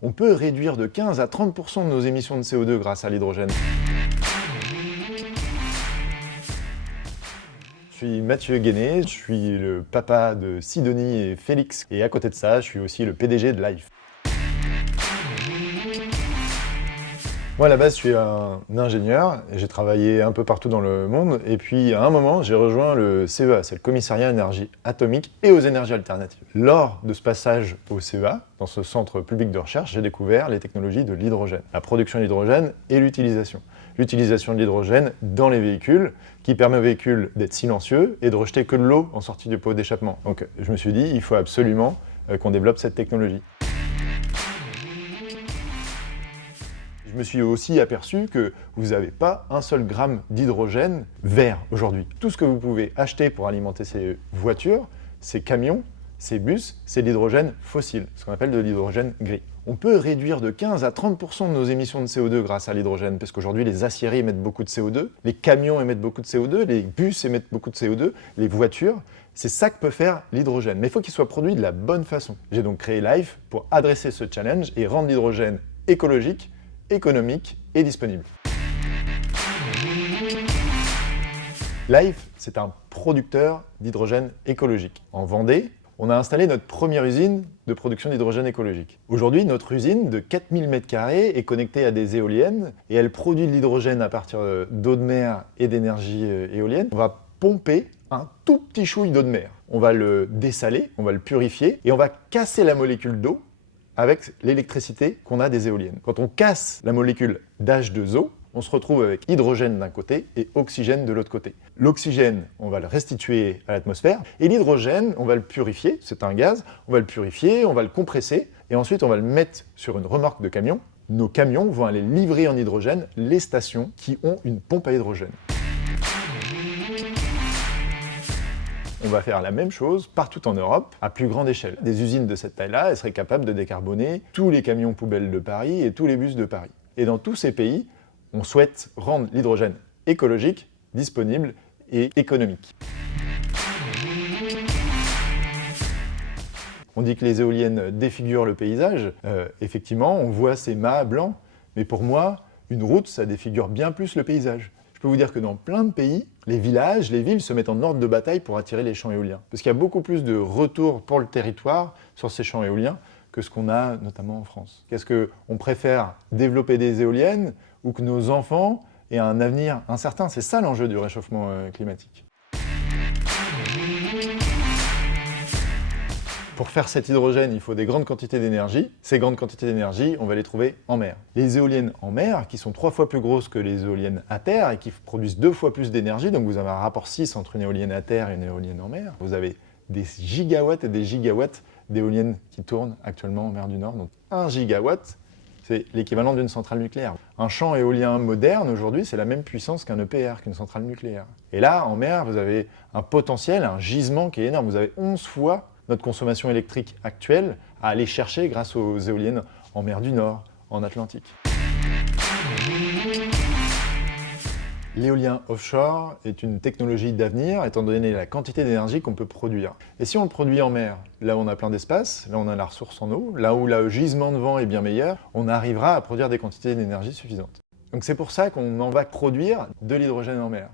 On peut réduire de 15 à 30% de nos émissions de CO2 grâce à l'hydrogène. Je suis Mathieu Guéné, je suis le papa de Sidonie et Félix. Et à côté de ça, je suis aussi le PDG de Life. Moi, à la base, je suis un ingénieur et j'ai travaillé un peu partout dans le monde. Et puis, à un moment, j'ai rejoint le CEA, c'est le Commissariat à l'énergie atomique et aux énergies alternatives. Lors de ce passage au CEA, dans ce centre public de recherche, j'ai découvert les technologies de l'hydrogène, la production d'hydrogène et l'utilisation. L'utilisation de l'hydrogène dans les véhicules, qui permet aux véhicules d'être silencieux et de rejeter que de l'eau en sortie du pot d'échappement. Donc, je me suis dit, il faut absolument qu'on développe cette technologie. Je me suis aussi aperçu que vous n'avez pas un seul gramme d'hydrogène vert aujourd'hui. Tout ce que vous pouvez acheter pour alimenter ces voitures, ces camions, ces bus, c'est de l'hydrogène fossile, ce qu'on appelle de l'hydrogène gris. On peut réduire de 15 à 30% de nos émissions de CO2 grâce à l'hydrogène, parce qu'aujourd'hui les aciéries émettent beaucoup de CO2, les camions émettent beaucoup de CO2, les bus émettent beaucoup de CO2, les voitures, c'est ça que peut faire l'hydrogène. Mais il faut qu'il soit produit de la bonne façon. J'ai donc créé Life pour adresser ce challenge et rendre l'hydrogène écologique, économique et disponible. Life, c'est un producteur d'hydrogène écologique. En Vendée, on a installé notre première usine de production d'hydrogène écologique. Aujourd'hui, notre usine de 4000 m² est connectée à des éoliennes et elle produit de l'hydrogène à partir d'eau de mer et d'énergie éolienne. On va pomper un tout petit chouille d'eau de mer. On va le dessaler, on va le purifier et on va casser la molécule d'eau avec l'électricité qu'on a des éoliennes. Quand on casse la molécule d'H2O, on se retrouve avec hydrogène d'un côté et oxygène de l'autre côté. L'oxygène, on va le restituer à l'atmosphère, et l'hydrogène, on va le purifier, c'est un gaz, on va le purifier, on va le compresser, et ensuite on va le mettre sur une remorque de camion. Nos camions vont aller livrer en hydrogène les stations qui ont une pompe à hydrogène. On va faire la même chose partout en Europe, à plus grande échelle. Des usines de cette taille-là, elles seraient capables de décarboner tous les camions poubelles de Paris et tous les bus de Paris. Et dans tous ces pays, on souhaite rendre l'hydrogène écologique, disponible et économique. On dit que les éoliennes défigurent le paysage. Effectivement, on voit ces mâts blancs, mais pour moi, une route, ça défigure bien plus le paysage. Je peux vous dire que dans plein de pays, les villages, les villes se mettent en ordre de bataille pour attirer les champs éoliens. Parce qu'il y a beaucoup plus de retour pour le territoire sur ces champs éoliens que ce qu'on a notamment en France. Qu'est-ce qu'on préfère développer des éoliennes ou que nos enfants aient un avenir incertain? C'est ça l'enjeu du réchauffement climatique. Pour faire cet hydrogène, il faut des grandes quantités d'énergie. Ces grandes quantités d'énergie, on va les trouver en mer. Les éoliennes en mer, qui sont 3 fois plus grosses que les éoliennes à terre et qui produisent 2 fois plus d'énergie, donc vous avez un rapport 6 entre une éolienne à terre et une éolienne en mer. Vous avez des gigawatts et des gigawatts d'éoliennes qui tournent actuellement en mer du Nord. Donc 1 gigawatt, c'est l'équivalent d'une centrale nucléaire. Un champ éolien moderne, aujourd'hui, c'est la même puissance qu'un EPR, qu'une centrale nucléaire. Et là, en mer, vous avez un potentiel, un gisement qui est énorme. Vous avez 11 fois notre consommation électrique actuelle à aller chercher grâce aux éoliennes en mer du Nord, en Atlantique. L'éolien offshore est une technologie d'avenir, étant donné la quantité d'énergie qu'on peut produire. Et si on le produit en mer, là où on a plein d'espace, là où on a la ressource en eau, là où le gisement de vent est bien meilleur, on arrivera à produire des quantités d'énergie suffisantes. Donc c'est pour ça qu'on en va produire de l'hydrogène en mer.